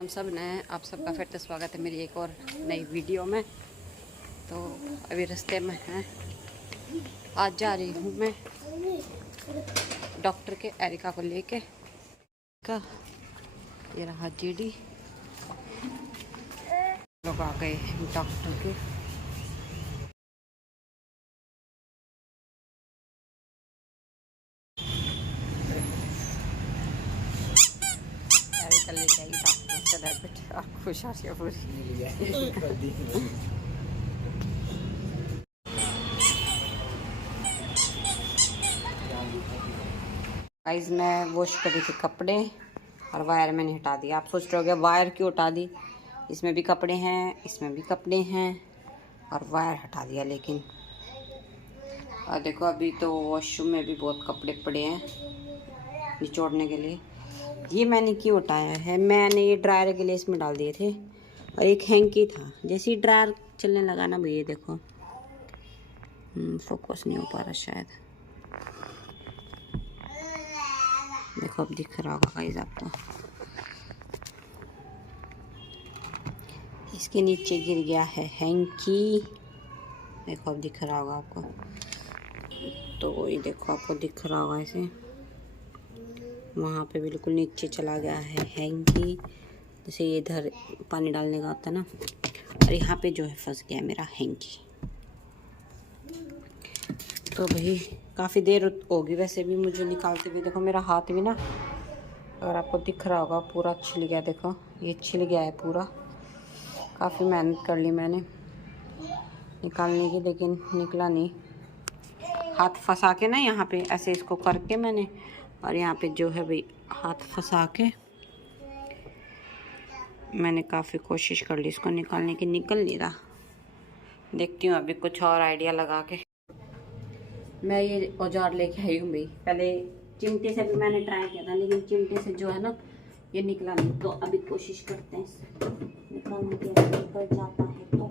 हम सब नए, आप सबका फिर से स्वागत है मेरी एक और नई वीडियो में। तो अभी रास्ते में हैं, आज जा रही हूँ मैं डॉक्टर के एरिका को लेके का। ये रहा जीडी, लोग आ गए डॉक्टर के। एरिका लेके आई डॉक्टर से रैबिट और खुश है पूरी। गाइस मैं वॉश कर रही थी कपड़े और वायर मैंने हटा दिया। आप सोच रहे हो वायर क्यों हटा दी, इसमें भी कपड़े हैं, इसमें भी कपड़े हैं और वायर हटा दिया। लेकिन और देखो अभी तो वॉशरूम में भी बहुत कपड़े पड़े हैं निचोड़ने के लिए। ये मैंने क्यों उठाया है, मैंने ये ड्रायर के लिए इसमें डाल दिए थे और एक हैंकी था। जैसे ही ड्रायर चलने लगा ना भैया देखो, फोकस नहीं हो पा रहा शायद, देखो अब दिख रहा होगा गाइस आपको। इसके नीचे गिर गया है हैंकी, देखो अब दिख रहा होगा आपको। तो वही देखो आपको दिख रहा होगा ऐसे, वहाँ पे बिल्कुल नीचे चला गया है हैंकी। जैसे ये इधर पानी डालने का होता है ना, और यहाँ पे जो है फंस गया मेरा हैंकी। तो भाई काफ़ी देर होगी वैसे भी मुझे निकालते हुए। देखो मेरा हाथ भी ना, अगर आपको दिख रहा होगा, पूरा छिल गया। देखो ये छिल गया है पूरा। काफ़ी मेहनत कर ली मैंने निकालने की, लेकिन निकला नहीं। हाथ फंसा के ना यहाँ पे ऐसे इसको करके मैंने, और यहाँ पे जो है भाई हाथ फंसा के मैंने काफ़ी कोशिश कर ली इसको निकालने की, निकल नहीं रहा। देखती हूँ अभी कुछ और आइडिया लगा के। मैं ये औजार लेके आई हूँ भाई। पहले चिमटे से भी मैंने ट्राई किया था, लेकिन चिमटे से जो है ना ये निकला नहीं। तो अभी कोशिश करते हैं इसे निकालने के, निकल जाता है तो।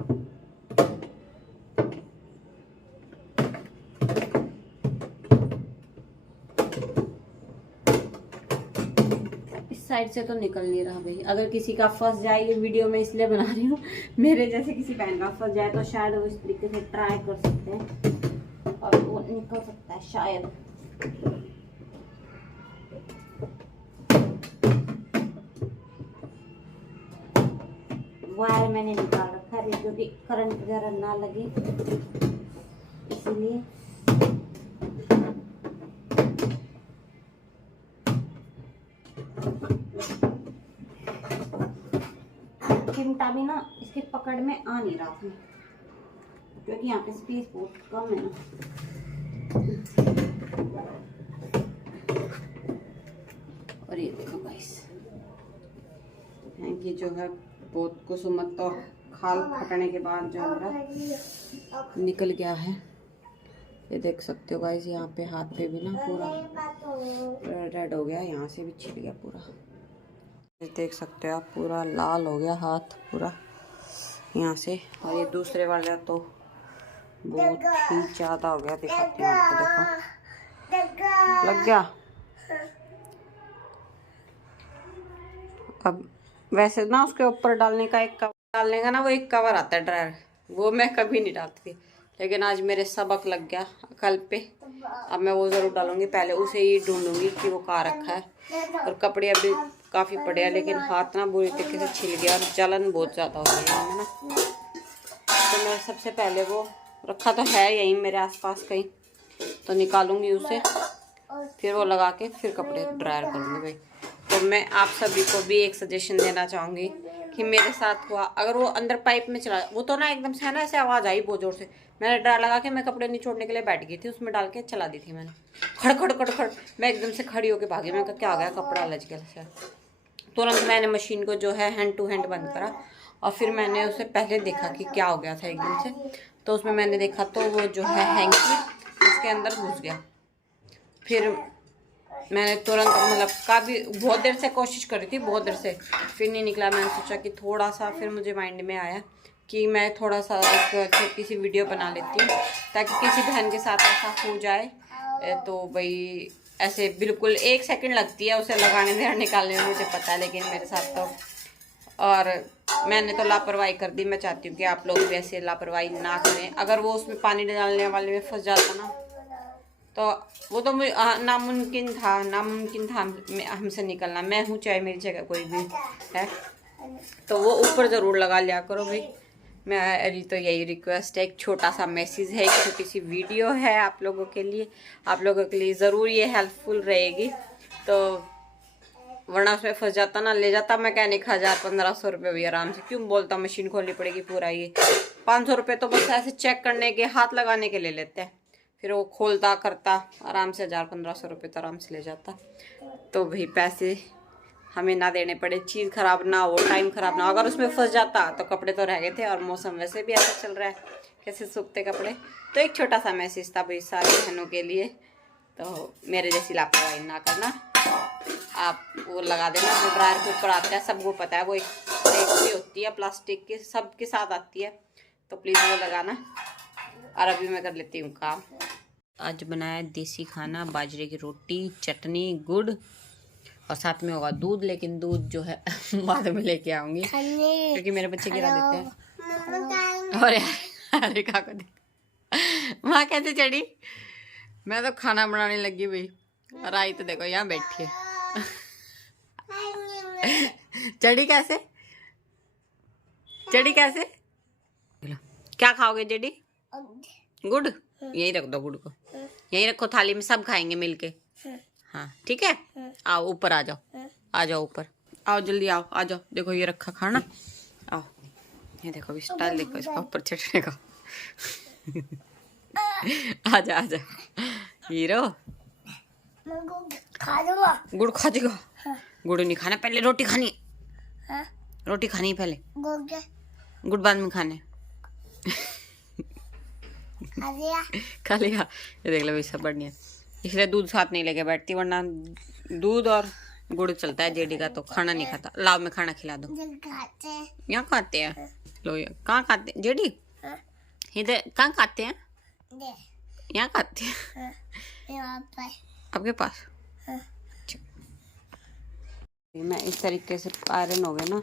इस साइड से तो निकल नहीं रहा भाई। अगर किसी का फंस जाए, ये वीडियो मैं इसलिए बना रही हूँ, मेरे जैसे किसी बहन का फंस जाए तो शायद वो इस तरीके से ट्राई कर सकते हैं और वो निकल सकता है शायद। वायर मैंने निकाल रखा है क्योंकि करंट वगैरह ना लगे, इसीलिए। चिमटा भी ना इसके पकड़ में आ नहीं रहा था क्योंकि यहाँ पे स्पेस बहुत कम है ना। और ये देखो गाइस, ये जो है बहुत कुसुमत तो खाल फटने के बाद जो मेरा निकल गया है। ये देख सकते हो गाइस, यहाँ पे हाथ पे भी ना पूरा रेड हो गया, यहाँ से भी छिल गया पूरा। ये देख सकते हो आप, पूरा लाल हो गया हाथ पूरा यहाँ से। और ये दूसरे वाला तो बहुत ही ज़्यादा हो गया, दिखाते हैं आपको। देखो लग गया। अब वैसे ना उसके ऊपर डालने का एक कवर, डालने का ना वो एक कवर आता है ड्रायर, वो मैं कभी नहीं डालती थी, लेकिन आज मेरे सबक लग गया कल पे। अब मैं वो ज़रूर डालूंगी। पहले उसे ही ढूंढूंगी कि वो कहाँ रखा है। और कपड़े अभी काफ़ी पड़े हैं, लेकिन हाथ ना बुरी तरीके से छिल गया और जलन बहुत ज़्यादा हो रही है ना। तो मैं सबसे पहले वो रखा तो है यहीं मेरे आसपास कहीं, तो निकालूंगी उसे, फिर वो लगा के फिर कपड़े ड्रायर करूँगी भाई। तो मैं आप सभी को भी एक सजेशन देना चाहूँगी कि मेरे साथ हुआ, अगर वो अंदर पाइप में चला, वो तो ना एकदम से है ना ऐसे आवाज़ आई बहुत ज़ोर से। मैंने ड्रायर लगा के मैं कपड़े निचोड़ने के लिए बैठ गई थी, उसमें डाल के चला दी थी मैंने। खड़ खड़ खड़ खड़, मैं एकदम से खड़ी होकर भागी। मैं क्या हो गया, कपड़ा अलझ गया। तुरंत मैंने मशीन को जो है हैंड टू हैंड बंद करा और फिर मैंने उसे पहले देखा कि क्या हो गया था एकदम से। तो उसमें मैंने देखा तो वो जो है हैंकी इसके अंदर घुस गया। फिर मैंने तुरंत मतलब काफ़ी बहुत देर से कोशिश कर रही थी, बहुत देर से, फिर नहीं निकला। मैंने सोचा कि थोड़ा सा, फिर मुझे माइंड में आया कि मैं थोड़ा सा एक छोटी सी वीडियो बना लेती हूँ, ताकि किसी बहन के साथ ऐसा हो जाए तो भाई ऐसे बिल्कुल 1 सेकंड लगती है उसे लगाने में और निकालने में, मुझे पता है, लेकिन मेरे साथ तो और मैंने तो लापरवाही कर दी। मैं चाहती हूँ कि आप लोग भी ऐसे लापरवाही ना करें। अगर वो उसमें पानी डालने वाले में फंस जाता ना, तो वो तो नामुमकिन था हमसे निकलना। मैं हूँ चाहे मेरी जगह कोई भी है, तो वो ऊपर ज़रूर लगा लिया करो भाई। मेरी तो यही रिक्वेस्ट है। एक छोटा सा मैसेज है, एक छोटी सी वीडियो है आप लोगों के लिए। आप लोगों के लिए ज़रूर ये हेल्पफुल रहेगी। तो वरना उसमें फंस जाता ना, ले जाता मैकेनिक 1000-1500 रुपये भी आराम से। क्यों बोलता मशीन खोलनी पड़ेगी पूरा, ये 500 रुपये तो बस ऐसे चेक करने के, हाथ लगाने के ले लेते हैं। फिर वो खोलता करता आराम से 1000-1500 रुपये तो आराम से ले जाता। तो भाई पैसे हमें ना देने पड़े, चीज़ ख़राब ना हो, टाइम ख़राब ना हो। अगर उसमें फंस जाता तो कपड़े तो रह गए थे, और मौसम वैसे भी ऐसा चल रहा है, कैसे सूखते कपड़े। तो एक छोटा सा मैसेज था भाई सारी बहनों के लिए। तो मेरे जैसी लापरवाही ना करना। आप वो लगा देना, वो ड्रायर के ऊपर आता है, सबको पता है। वो एक भी होती है प्लास्टिक की, सबके साथ आती है, तो प्लीज़ वो लगाना। और अभी मैं कर लेती हूँ काम। आज बनाया देसी खाना, बाजरे की रोटी, चटनी, गुड़, और साथ में होगा दूध। लेकिन दूध जो है बाद में लेके आऊंगी, क्योंकि मेरे बच्चे गिरा देते हैं। और यार रेखा को देख, वहाँ कैसे चढ़ी। मैं तो खाना बनाने लगी भाई, और आई तो देखो यहाँ बैठी है। चढ़ी कैसे, चढ़ी कैसे। क्या खाओगे जेडी? गुड़, यही रख दो गुड़ को, यही रखो थाली में, सब खाएंगे मिलके। हाँ ठीक है, आओ ऊपर आ जाओ, आ जाओ ऊपर, आओ जल्दी आओ, आ जाओ। देखो ये रखा खाना, आओ। ये देखो भी स्टाइल देखो इसका ऊपर चढ़ने का। आजा आजा हीरो। गुड़ खा जाएगा। गुड़ नहीं खाना, पहले रोटी खानी। रोटी खानी पहले, गुड़ बाद में खाने। खा लिया। ये देख लो भाई सब बढ़िया, इसलिए दूध साथ नहीं लेके बैठती, वरना दूध और गुड़ चलता है जेडी का, तो खाना नहीं खाता। लाओ मैं खाना खिला दूं। यहाँ खाते हैं, लो कहाँ खाते हैं जेडी? इधर कहाँ खाते हैं? यहाँ खाते हैं आपके पास। मैं इस तरीके से आयरन हो गए ना,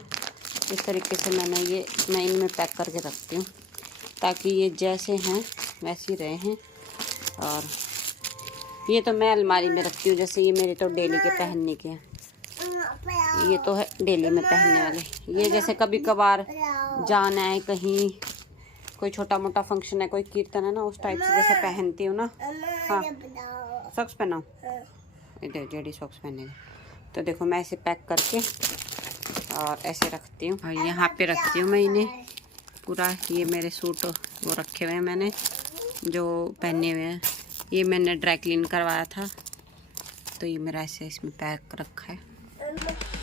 इस तरीके से मैं इनमें पैक करके रखती हूँ, ताकि ये जैसे हैं वैसे ही रहे हैं। और ये तो मैं अलमारी में रखती हूँ, जैसे ये मेरे तो डेली के पहनने के हैं। ये तो है डेली में पहनने वाले। ये जैसे कभी कभार जाना है कहीं, कोई छोटा मोटा फंक्शन है, कोई कीर्तन है ना, उस टाइप से जैसे पहनती हूँ ना। हाँ सॉक्स पहनाओ, इधर जेडी सॉक्स पहनेगा। तो देखो मैं इसे पैक करके और ऐसे रखती हूँ, और यहाँ पे रखती हूँ मैं इन्हें पूरा। ये मेरे सूट वो रखे हुए हैं मैंने, जो पहने हुए हैं। ये मैंने ड्राई क्लीन करवाया था, तो ये मेरा ऐसे इसमें पैक रखा है।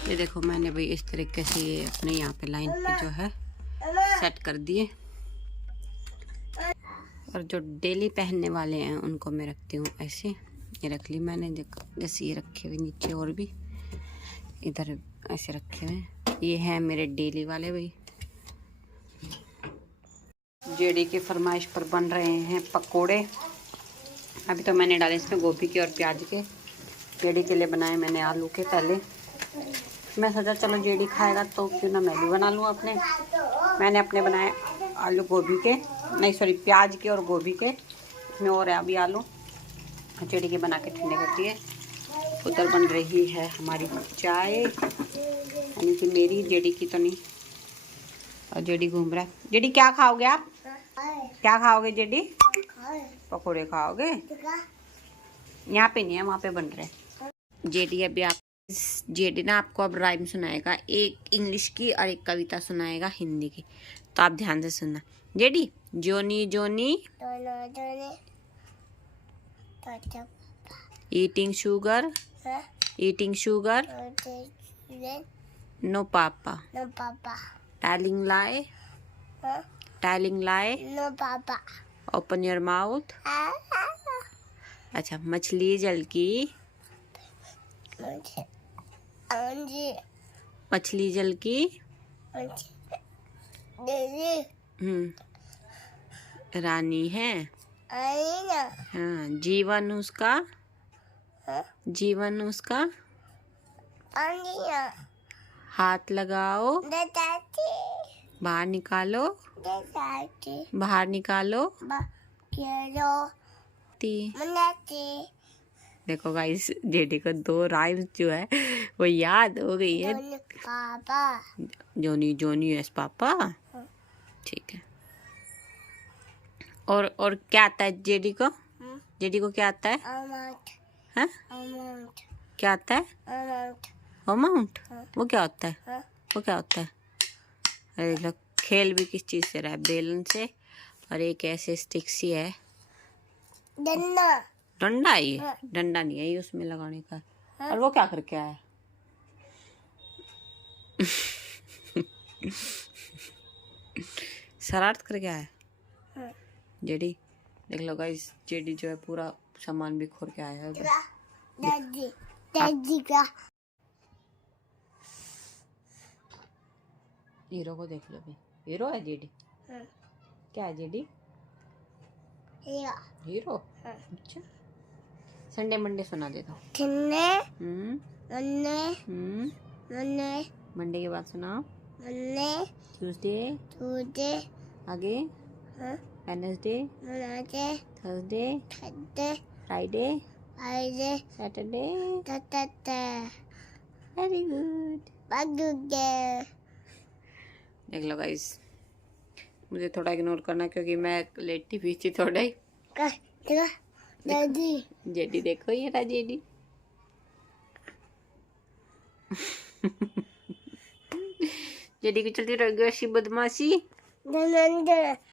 ये देखो मैंने भाई इस तरीके से ये अपने यहाँ पे लाइन पे जो है सेट कर दिए। और जो डेली पहनने वाले हैं उनको मैं रखती हूँ ऐसे। ये रख ली मैंने, जैसे ये रखे हुए नीचे, और भी इधर ऐसे रखे हुए। ये हैं मेरे डेली वाले भाई। जेडी की फरमाइश पर बन रहे हैं पकोड़े। अभी तो मैंने डाले इसमें गोभी के और प्याज के। जेडी के लिए बनाए मैंने आलू के पहले। मैं सोचा चलो जेडी खाएगा तो क्यों ना मैं भी बना लूँ अपने। मैंने अपने बनाए आलू गोभी के, नहीं सॉरी प्याज के और गोभी के। इसमें और है अभी आलू। जेडी के बना के ठंडे कर दिए। उधर बन रही है हमारी चाय, यानी कि मेरी, जेडी की तो नहीं। और जेडी घूम रहा है। जेडी क्या खाओगे आप? क्या खाओगे जेडी? पकोड़े खाओगे? यहाँ पे नहीं है, वहाँ पे बन रहे हैं। जेडी अभी आप, जेडी ना आपको अब राइम सुनाएगा, एक इंग्लिश की और एक कविता सुनाएगा हिंदी की, तो आप ध्यान से सुनना। JD, Johnny Johnny eating sugar, eating sugar, no papa, telling lie, telling lie, no papa, open your mouth. अच्छा, मछली जल की, मछली जल की, रानी है। हाँ, जीवन उसका, जीवन उसका हाथ लगाओ, बाहर निकालो, बाहर निकालो। देखो गाइस, जेडी को 2 राइम्स जो है वो याद हो गई है। जोनी जोनी यस पापा। ठीक है। और क्या आता है जेडी को? जेडी को क्या आता है? हैं? क्या आता है? अमाउंट। वो क्या होता है? वो क्या होता है? अरे लोग, खेल भी किस चीज से रहा है? बेलन से, और एक ऐसे स्टिक सी है। डंडा है ये? डंडा नहीं है ये, उसमें लगाने का। और वो क्या करके आया? शरारत करके आया जेडी। देख लो गाइस, जेडी जो है पूरा सामान भी खोल के आया है। दादी का हीरो को देख लो भी। हीरो है जेडी? क्या है जेडी? हीरो। अच्छा, संडे मंडे सुना देता हूँ। मंडे के बाद सुनाओ। ट्यूसडे, आगे Wednesday, Thursday, Friday, Saturday. Very good. देख लो गाइस, मुझे थोड़ा इग्नोर करना क्योंकि मैं लेटी हुई थी थोड़ा ही। जेडी देखो, ये रहा जेडी। जेडी की चलती रह गई ऐसी बदमाशी।